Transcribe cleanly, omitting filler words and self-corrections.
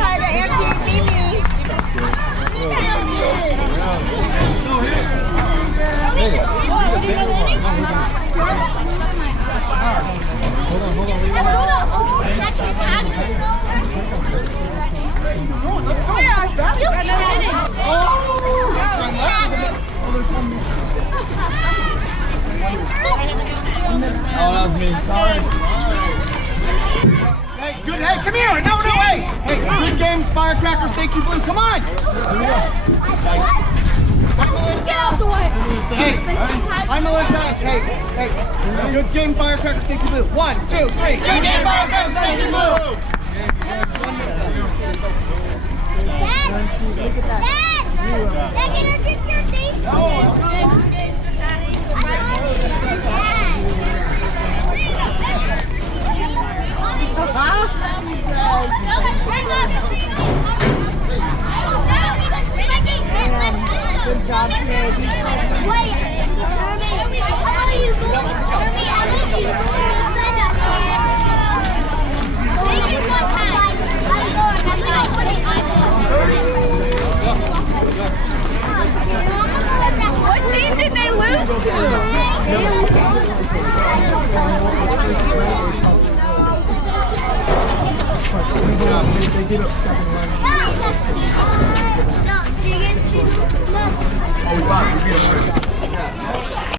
hi to Auntie Mimi. Oh, that was me. Sorry. Hey, good. Hey, come here. No, hey. Hey, good game, Firecrackers. Thank you, Blue. Come on. Get out the way. Hey, I'm Melissa. Hey. Good game, Firecrackers. Thank you, Blue. 1, 2, 3. Good game, Firecrackers. Thank you, Blue. Dad, can you drink your tea? Good job, Meg. Wait, how are you going? How are you going to set up? What team did they lose to? They did up 7.